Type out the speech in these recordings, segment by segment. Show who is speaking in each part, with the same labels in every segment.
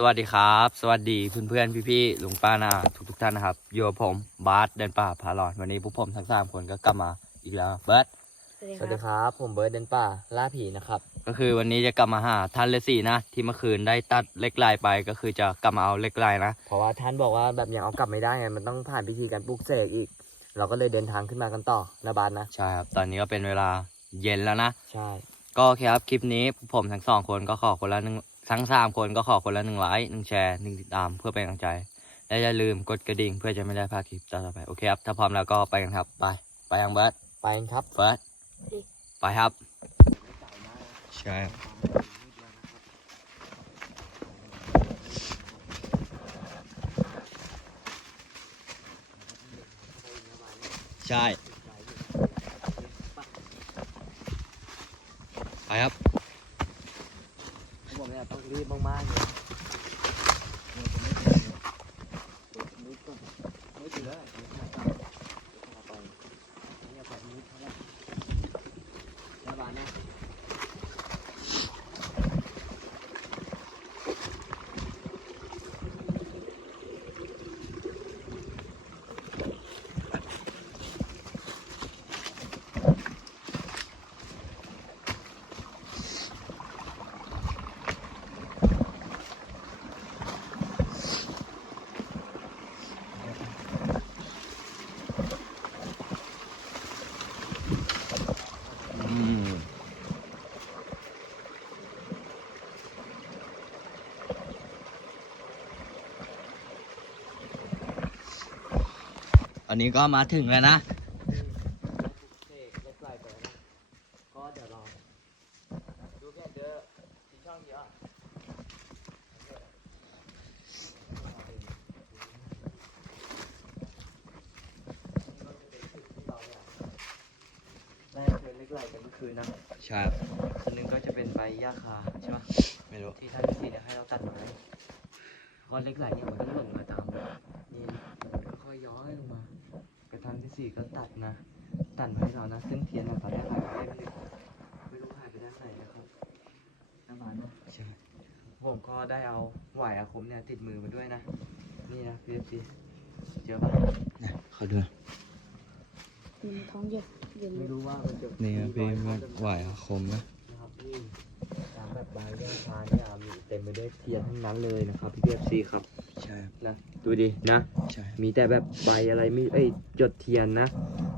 Speaker 1: สวัสดีครับ สวัสดีเพื่อนๆพี่ๆลุงป้านาทุกทุกๆท่านนะครับอยู่กับผมบาสเดินป่าพาหลอนวันนี้พวกผมทั้งสามคนก็กลับมาอีกแล้วเบิร์ด
Speaker 2: สวัสดีครับ ผมเบิร์ดเดนป่าล่าผีนะครับ
Speaker 1: ก็คือวันนี้จะกลับมาหาท่านฤาษีนะ ที่เมื่อคืนได้ตัดเหล็กลายไปก็คือจะกลับมาเอาเหล็กลายนะ
Speaker 2: เพราะว่าท่านบอกว่าแบบยังเอากลับไม่ได้ไงมันต้องผ่านพิธีการปลุกเสกอีก เราก็เลยเดินทางขึ้นมากันต่อนะบาสนะ
Speaker 1: ใช่ครับตอนนี้ก็เป็นเวลาเย็นแล้วนะ
Speaker 2: ใช่
Speaker 1: ก็โอเคครับคลิปนี้ผมทั้งสองคนก็ขอคนละหนึ่ง ทั้งสามคนก็ขอคนละหนึ่งไลค์หนึ่งแชร์หนึ่งติดตามเพื่อเป็นกำลังใจ และอย่าลืมกดกระดิ่งเพื่อจะไม่ได้พลาดคลิปต่อๆไป โอเคครับ ถ้าพร้อมแล้วก็ไปกันครับ ไป ไปยังเบิร์ด
Speaker 2: ไปกันครับ
Speaker 1: เฟิร์สไปครับ ใช่ใช่ ไปครับ
Speaker 2: ผมเนี่ยต้องรีบมากๆเลยไม่ถึงแล้วนะบาสนะ
Speaker 1: อืม อันนี้ก็มาถึงแล้วนะ
Speaker 2: เสกเล็กไกลไปนะก็เดี๋ยวรอดูแค่เจอที่ช่องเดียว ได้เจอเล็กไหลกันเมื่อคืนนะ
Speaker 1: ใช่
Speaker 2: อันนึงก็จะเป็นใบหญ้าคาใช่ปะ
Speaker 1: ไม่รู้
Speaker 2: ที่ท่านที่เนี่ยให้เราตัดไม้ก้อนเล็กไหลเนี่ยมันก็หล่นมาตามนี่ค่อยๆย้อยลงมากระทางที่ สี่ก็ตัดนะ ตัดมาให้เรานะ ซึ่งเทียนอะตอนแรกหายไปได้ไม่รู้ไม่รู้หายไปด้านไหนนะครับน้ำมันเนาะ
Speaker 1: ใช่
Speaker 2: ผมก็ได้เอาไหวอาคมเนี่ยติดมือมาด้วยนะ นี่นะพีเอฟซีเจอปะ
Speaker 1: นะเขาดู
Speaker 3: อืมท้องเหย็บเหย็บเล
Speaker 2: ไม่
Speaker 3: ย
Speaker 2: รู้ว่ามันจะ
Speaker 1: นี่นะพี่มันไหวอาคมนะ
Speaker 2: นะครับนี่ตามแบบใบหญ้าคาเนี่ยมีเต็มไปด้วยเทียนทั้งนั้นเลยนะครับพี่เอฟซีครับ
Speaker 1: ใช่
Speaker 2: นะดูดินะ
Speaker 1: ใช่
Speaker 2: มีแต่แบบใบอะไรมีเอ้ยจดเทียนนะ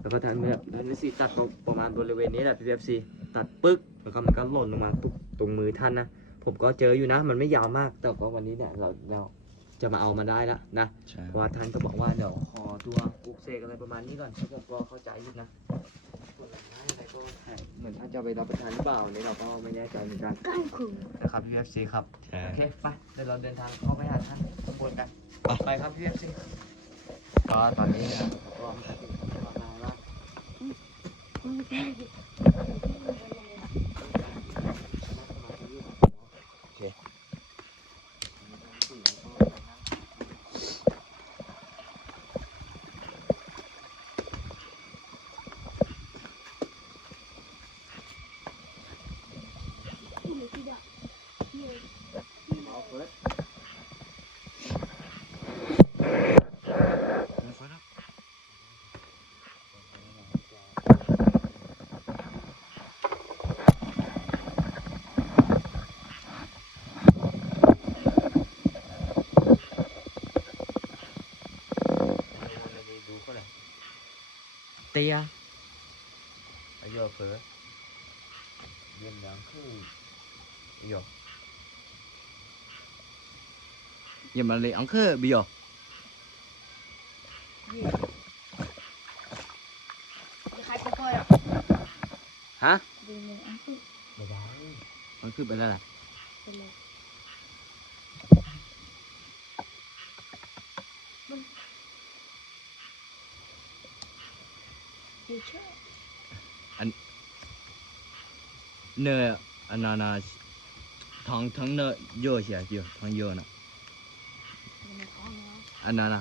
Speaker 2: แล้วก็ท่านแบบท่านวิสีตัดประมาณบริเวณนี้แหละพี่เอฟซีตัดปึ๊กแล้วก็มันก็หล่นลงมาตุกตรงมือท่านนะ ผมก็เจออยู่นะ มันไม่ยาวมาก แต่ก็วันนี้เนี่ยเราเราจะมาเอามาได้แล้วนะ
Speaker 1: ใช่
Speaker 2: เพราะว่าท่านก็บอกว่าเดี๋ยวขอตัวปลุกเสกอะไรประมาณนี้ก่อนซึ่งผมก็เข้าใจอยู่นะส่วนหลังไม้ อะไรก็ใช่เหมือนท่านจะเอาไปรับประทานหรือเปล่าอันนี้เราก็ไม่แน่ใจเหมือนกัน
Speaker 3: ก้านขุ่น
Speaker 2: นะครับพี่เอฟซีครับ
Speaker 1: ใช่
Speaker 2: โอเคไปเดี๋ยวเราเดินทางเข้าไปหาท่านขบวนกัน ไปครับพี่เอฟซีก็ตอนนี้นะก็มาถึงสะพานแล้ว
Speaker 1: เตีย
Speaker 2: อายุเฟือเยี่ยมยังคืออายุ
Speaker 1: อย่ามาเลยอังเคอร์บิโอ
Speaker 3: ใครจะพ่อหรอ
Speaker 1: ฮะ
Speaker 3: ดูเลยอันสุด
Speaker 2: ไม่ได้
Speaker 1: มันคือไปแล้วล่ะ
Speaker 3: ไปเลยมันดูเชื่อ
Speaker 1: เนออันนานาทั้งทั้งเนอเยอะเสียเยอะทั้งเยอะนะ
Speaker 3: มันในท้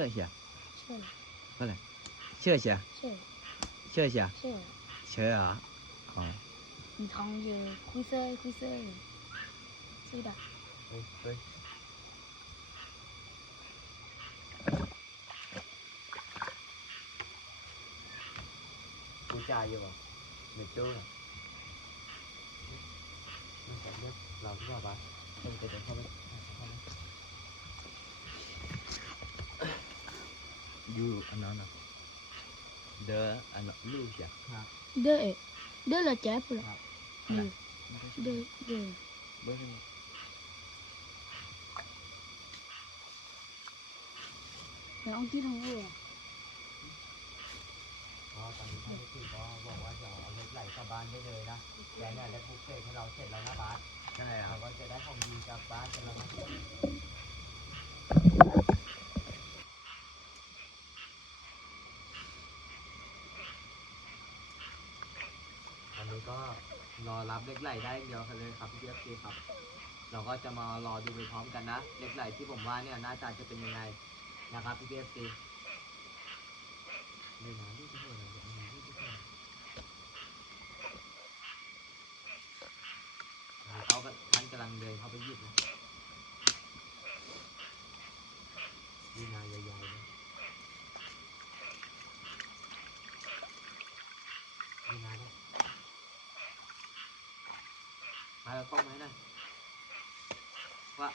Speaker 3: องแล้ว
Speaker 1: อันนั้นนะ
Speaker 2: เนื้อจี้เราสองไฟบ้านแล้วล่ะ
Speaker 1: นั่นแหละ
Speaker 2: เนื้อจี้เอ
Speaker 1: ยู่
Speaker 3: อัน
Speaker 2: นั้นอะเด้ออันนั้นลูกจ้ะครับ
Speaker 3: เด้อเอ๊ะเด้อละแจ๊บพุ่น
Speaker 2: ครั
Speaker 3: ละ
Speaker 2: บ
Speaker 3: นี่เด้อเด้อ
Speaker 2: เบอร์หนึ่ง
Speaker 3: แล้วเอาที่ทองเออ
Speaker 2: ก็ตอนนี้ท่านที่ก็บอกว่าจะเอารถไหลกลับบ้านได้เลยนะแกเนี่ยได้บุกเสกให้เราเสร็จแล้วนะบาสใช่ครับเราก็จะได้ของดีกลับบ้านกันแล้วนะอันนี้ ก็รอรับเล็กไหลได้อย่างเดียวกันเลยครับพี่เอฟซีครับ เราก็จะมารอดูไปพร้อมกันนะเล็กไหลที่ผมว่าเนี่ยหน้าตาจะเป็นยังไงนะครับพี่เอฟซีเดี๋ยนะดูที่หัวหน่อยเดี๋ยวนะดูทุกคนเขาท่านกำลังเดินเข้าไปหยิบนะดีนาใหญ่ๆเลยดีนาเลย มาแล้วกล้องไหมนะว่า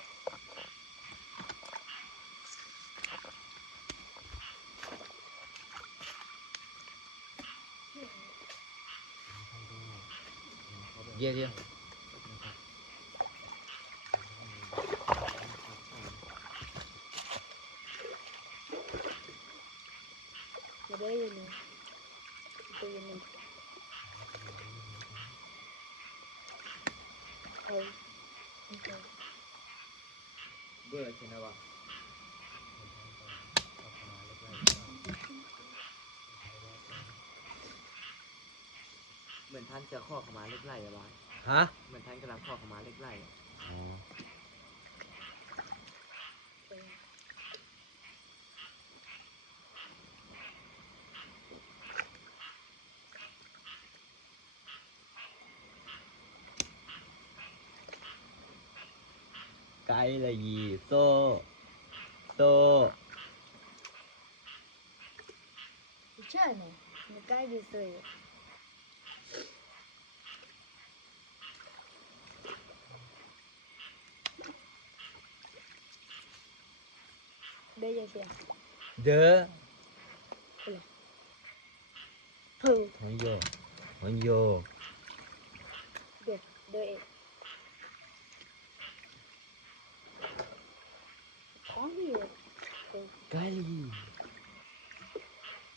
Speaker 2: เยี่ยเยี่ย
Speaker 3: จะได้ยินเลยได้ยินเลยเฮ้ยโอเค
Speaker 2: เบื่อใช่ไหมวะเหมือนท่านจะข้อขมาเล็กไหลอะบาย
Speaker 1: ฮะ
Speaker 2: เหมือนท่านกำลังข้อขมาเล็กไหลอะ
Speaker 1: อ๋อ ไกลละยีโซโซ
Speaker 3: เชื่อไหมมันใกล้ดีเซยได้ยังเสีย
Speaker 1: เด้อ
Speaker 3: ถูก
Speaker 1: ฮอนโยฮอนโย
Speaker 3: เด็ดเด้อเองของดีเลย
Speaker 1: ไกลละยี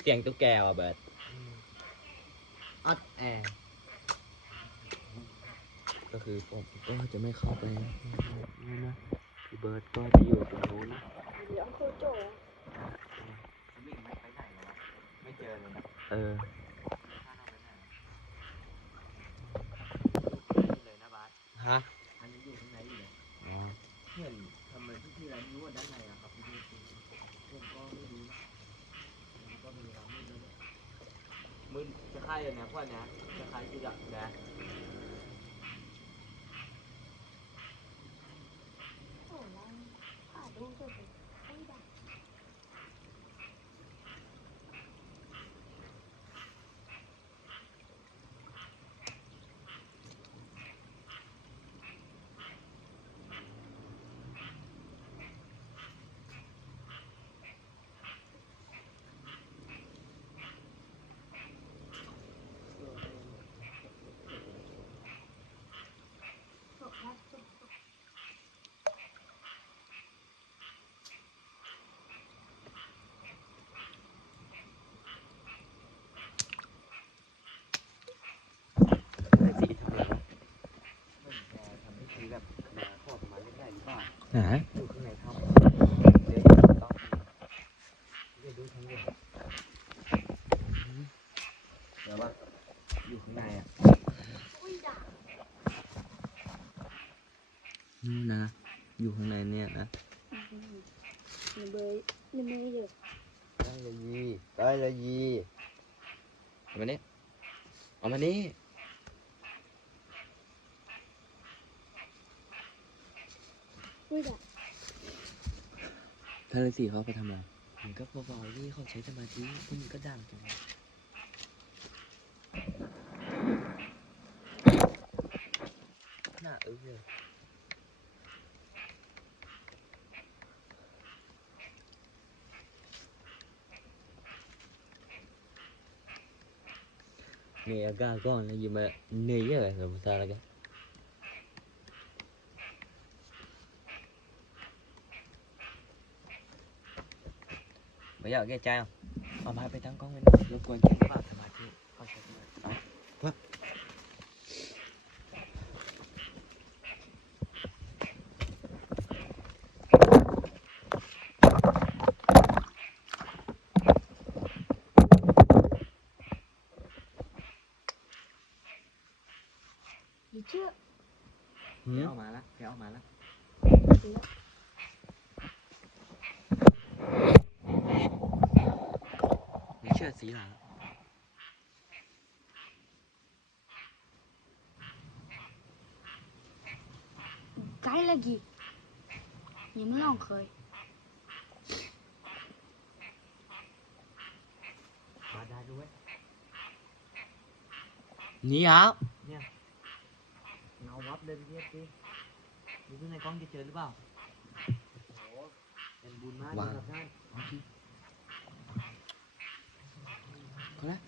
Speaker 1: เสียงตุ๊กแกว่ะเบิร์ด
Speaker 2: อัดแอร์
Speaker 1: ก็คือผมก็จะไม่เข้าไปนี่นะพี่เบิร์ดก็จะอยู่ตรงนู้นนะ
Speaker 3: เดี๋ยวโคโจ
Speaker 2: วิ่งไม่ไปไหนแล้ววะไม่เจอเลยนะ
Speaker 1: เออ
Speaker 2: ท่านเอาไปไหนอยู่ข้างในอยู่เลยนะบาส
Speaker 1: ฮะ
Speaker 2: ท่านยังอยู่ข้างในอยู่เลย
Speaker 1: อ๋อ
Speaker 2: เห็นทำไมทุกที่แล้วรู้ว่าด้านในอะครับพี่ดูสิผมก็ไม่รู้นะผมก็ไม่รู้นะไม่รู้นะ มึงจะค่ายเลยนะพวกเนี้ยจะค่ายที่ดักนะ
Speaker 3: โอ้ลังผ่าดูเถอะไม่ได้
Speaker 1: ไอ้สีทำอะไรวะ
Speaker 2: เหมือนแกทำพิธีแบบมาขอประมาณเล็ก ๆหรือเปล่า
Speaker 1: ไหน
Speaker 2: อยู่ข้างในถ้ำเดี๋ยวต้องเดี๋ยวดูทั้งหมด อยู่ข้างในอะ
Speaker 3: อุ้ยดัก
Speaker 1: นู่นนะ อยู่ข้างในเนี่ยนะ
Speaker 3: หนูเบยหนูไม่เยอะ
Speaker 2: ได้เลยยีได้เลยยีเอามานี่เอามานี่
Speaker 3: อุ้ยดัก
Speaker 1: ท่านฤาษีเขาไปทำอะไร
Speaker 2: มึงก็เบาๆนี่เขาใช้สมาธิพวกมึงก็ดังจังน่าเออเลย
Speaker 1: Mẹ ga con là gì mà nỉ rồi rồi sao là cái
Speaker 2: ไม่อยากแก้ใจอะเอามาไปตั้งกล้องไรกวน แกฝากสมาธิเขาใช้สมาธิไป
Speaker 3: หรือเชื่อ
Speaker 2: แกเอามาละแกเอามาละ
Speaker 3: หรือ
Speaker 2: มีเชือกสีหลา
Speaker 3: cái là gì nhưng mà lòng khơi
Speaker 2: มาได้ด้วย
Speaker 1: Nỉ áo
Speaker 2: เงาวับเลยพี่เอฟซีดูในกล้องจะเจอหรือเปล่าโอ้โหเป็นบุญมากเลยครับท่าน
Speaker 1: Có đấy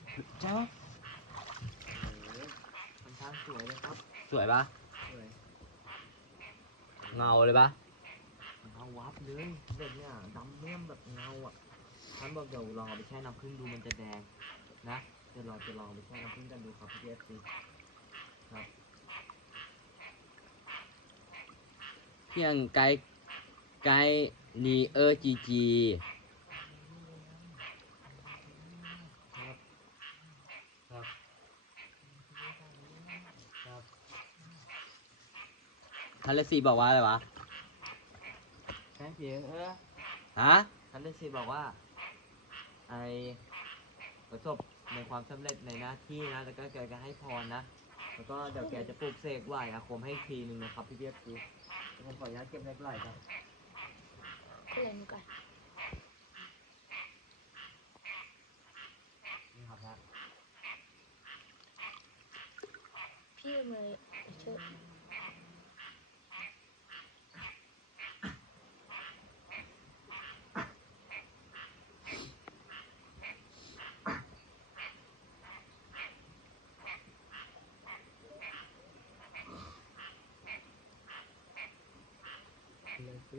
Speaker 1: Cháu
Speaker 2: โอ้โหค่อนข้างสวยเลยครับ
Speaker 1: Sủi ba
Speaker 2: สวย
Speaker 1: Ngầu เลย ba
Speaker 2: เงาวับเลยเด็กเนี่ยดำเมี่ยมแบบเงาอะท่านบอกเดี๋ยวลองเอาไปแช่น้ำผึ้งดูมันจะแดงนะเดี๋ยวเราจะลองเอาไปแช่น้ำผึ้งกันดูครับพี่เอฟซี
Speaker 1: Thiêng cái Cái Nì ơ chì chì
Speaker 2: ครับครับครับ
Speaker 1: ท่านฤาษีบอกว่าอะไรวะ
Speaker 2: ใช่พี่เออ
Speaker 1: ฮะ
Speaker 2: ท่านฤาษีบอกว่า ไอประสบในความสำเร็จในหน้าที่นะ แล้วก็แกก็ให้พรนะ แล้วก็เดี๋ยวแกจะปลูกเสกไหวอาคมให้อีกทีหนึ่งนะครับพี่เบียบคือผมขออนุญาตเก็บเล็กไหลครับ
Speaker 3: cái này một cái
Speaker 2: นี่ครับนะ
Speaker 3: พี่มาเชื่ อ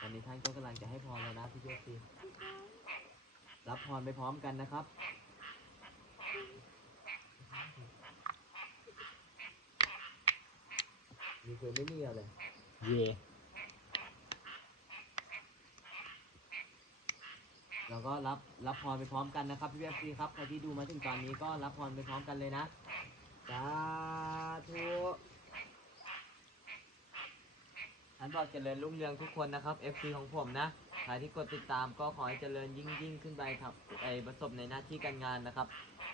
Speaker 2: อันนี้ท่านก็กำลังจะให้พรแล้วนะพี่เบียบคือรับพรไปพร้อมกันนะครับ คือไม่มีอะไร
Speaker 1: Về
Speaker 2: แล้วก็รับรับพรไปพร้อมกันนะครับพี่เอฟซีครับใครที่ดูมาถึงตอนนี้ก็รับพรไปพร้อมกันเลยนะสาธุท่านบอกเจริญรุ่งเรืองทุกคนนะครับ FC ของผมนะใครที่กดติดตามก็ขอให้เจริญยิ่งยิ่งขึ้นไปครับไอประสบในหน้าที่การงานนะครับ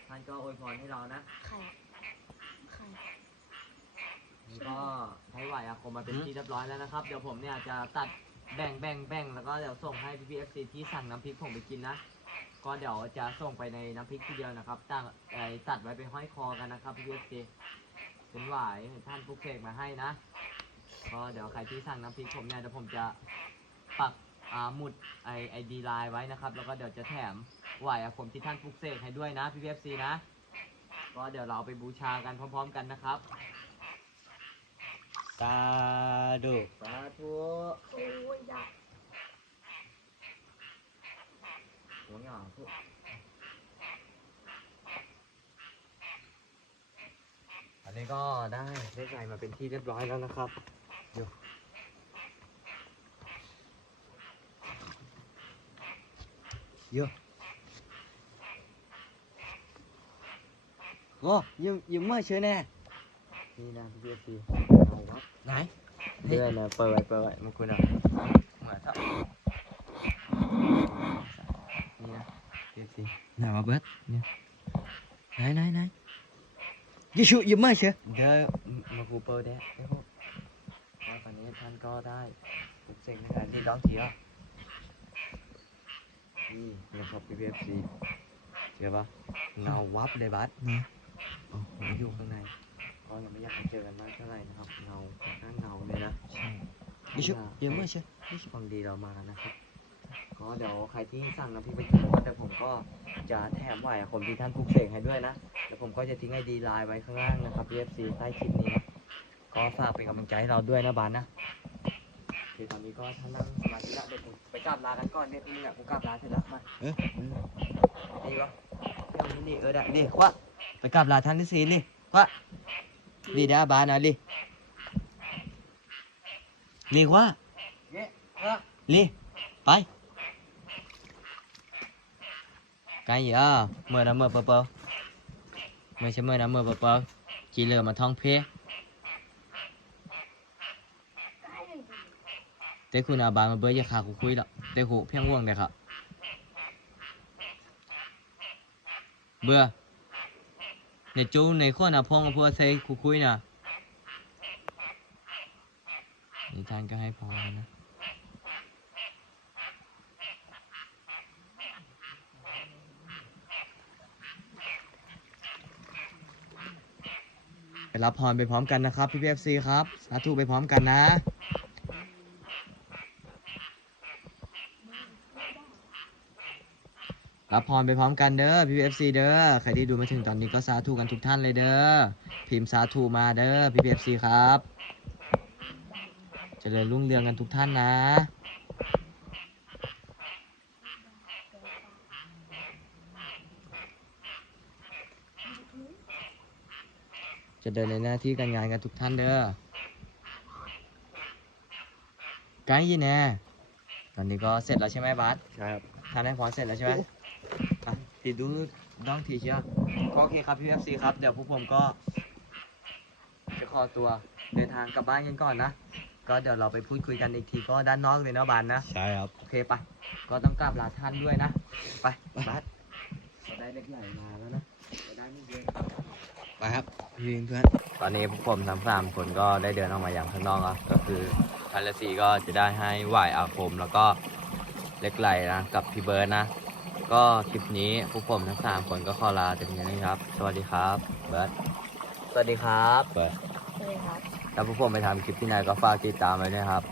Speaker 2: ท่านก็อวยพรให้เรานะ
Speaker 3: ไข่ไข่
Speaker 2: นี่ก็ใช้ ไหวอาคมมาเป็น
Speaker 1: อืม
Speaker 2: ที่เรียบร้อยแล้วนะครับ เดี๋ยวผมเนี่ยจะตัดแบ่งแบ่งแบ่งแล้วก็เดี๋ยวส่งให้พี่พีเอฟซีที่สั่งน้ำพริกผมไปกินนะ ก็เดี๋ยวจะส่งไปในน้ำพริกทีเดียวนะครับตั้งไอตัดไว้เป็นห้อยคอกันนะครับพี่พีเอฟซีเป็นหวายท่านผู้เสกมาให้นะ ก็เดี๋ยวใครที่สั่งน้ำพริกผมเนี่ยเดี๋ยวผมจะปักอ่าหมุดไอไอดีไลน์ไว้นะครับ แล้วก็เดี๋ยวจะแถมหวายอาคมที่ท่านปลุกเสกให้ด้วยนะพี่พีเอฟซีนะ ก็เดี๋ยวเราเอาไปบูชากันพร้อม ๆ กันนะครับ
Speaker 1: สาธุ
Speaker 2: สาธุ
Speaker 3: ยดูอันนี้ก็
Speaker 2: ได้ได้ใจมาเป็นที่เรียบร้อยแล้วนะครับอยู่เยอะโอ้ยืมยืมเมื่อเชื่อแน่นี่นะพี่เอฟซี
Speaker 1: ไหน
Speaker 2: เดือนนะเปิดไว้เปิดไว้มันคุณอะเหมือนทับนี่นะพี่เอฟซี
Speaker 1: ไหนวะเบิร์ดเนี่ยไหนไหนไหนยิ่ชุยิ่มไม่เชียว
Speaker 2: เดี๋ยวมาคูเปิดแดะเดี๋ยวพวกว่าตอนนี้ท่านก็ได้ปลุกเสกนะครับนี่ร้องทีอะนี่นะครับพี่เอฟซีเชื่อปะเงาวับเลยบัส
Speaker 1: นี่
Speaker 2: โอ้โหอยู่ข้างใน ก็ยังไม่อยากให้เจอกันมากเท่าไหร่นะครับเงาค่อนข้างเงาเลยนะ
Speaker 1: ใช่ยิ่ชุยิ่มไม่เชียวยิ่ชุ
Speaker 2: ฟังดีเรามานะครับก็เดี๋ยวใครที่สั่งน้ำพริกไปกินก็แต่ผมก็จะแถมไหวคนที่ท่านปลุกเสกให้ด้วยนะเดี๋ยวผมก็จะทิ้งไอดีไลน์ไว้ข้างล่างนะครับ PFC ใต้คลิปนี้นะก็ฝากเป็นกำลังใจให้เราด้วยนะบานนะโอเคตอนนี้ก็ท่านนั่งสมาธิละเดี๋ยวผมไปกราบลากันก่อนเนี่ยนี่แหละผมกราบลาเสร็จแล้วมา
Speaker 1: เออ
Speaker 2: นี่ก็นี่นี่เออได้นี่คว้าไปกราบลาท่านที่สี่นี่คว้านี่นะบานนะลี่นี่คว้า
Speaker 1: เนี่ยเออ
Speaker 2: ลี่ไป cái gì à mưa nó mưa bơ bơ mưa sẽ mưa nó mưa bơ bơ chỉ lừa mà thong phê tế khu nào bà mà bơi ra khả của khuy đó tế khu phiên quân đẹp hả bữa này chú này khu nào phong phua xây khu khuy nè นี่ท่านก็ให้พรนะไปรับพรไปพร้อมกันนะครับพี่พีเอฟซีครับสาธุไปพร้อมกันนะ รับพรไปพร้อมกันเด้อพี่พีเอฟซีเด้อใครที่ดูมาถึงตอนนี้ก็สาธุกันทุกท่านเลยเด้อพิมพ์สาธุมาเด้อพี่พีเอฟซีครับเจริญรุ่งเรืองกันทุกท่านนะจะเดินในหน้าที่การงานกันทุกท่านเด้อไกด์ยี่แน่ตอนนี้ก็เสร็จแล้วใช่ไหมบัส
Speaker 1: ใช่ครับ
Speaker 2: ทานให้พรเสร็จแล้วใช่ไหมอะ ติดดูน้องทีเชียวก็โอเคครับพี่เอฟซีครับ เดี๋ยวพวกผมก็ จะขอตัวเดินทางกลับบ้านกันก่อนนะ ก็เดี๋ยวเราไปพูดคุยกันอีกทีก็ด้านนอกเลยเนาะบานนะ
Speaker 1: ใช่ครับ
Speaker 2: โอเคไป ก็ต้องกราบลาท่านด้วยนะ ไปบัสเราได้เล็กใหญ่มาแล้วนะเราได้ไม่เยอะ
Speaker 1: ไปครับพี่เพื่อน
Speaker 2: ตอนนี้พวกผมทั้งสามคนก็ได้เดินออกมาอย่างข้างนอกแล้วก็คือทันละสีก็จะได้ให้ไหวอาคมแล้วก็เล็กไหลนะกับพี่เบิร์ดนะ ก็คลิปนี้พวกผมทั้งสามคนก็ขอลาแต่เพียงเท่านี้ครับ สวัสดีครับเบิร์ดสวัสดีครับ
Speaker 1: เปิด
Speaker 3: เลยครับ
Speaker 2: แล้วพวกผมไปทำคลิปที่ไหนก็ฝากติดตามไว้ด้วยครับ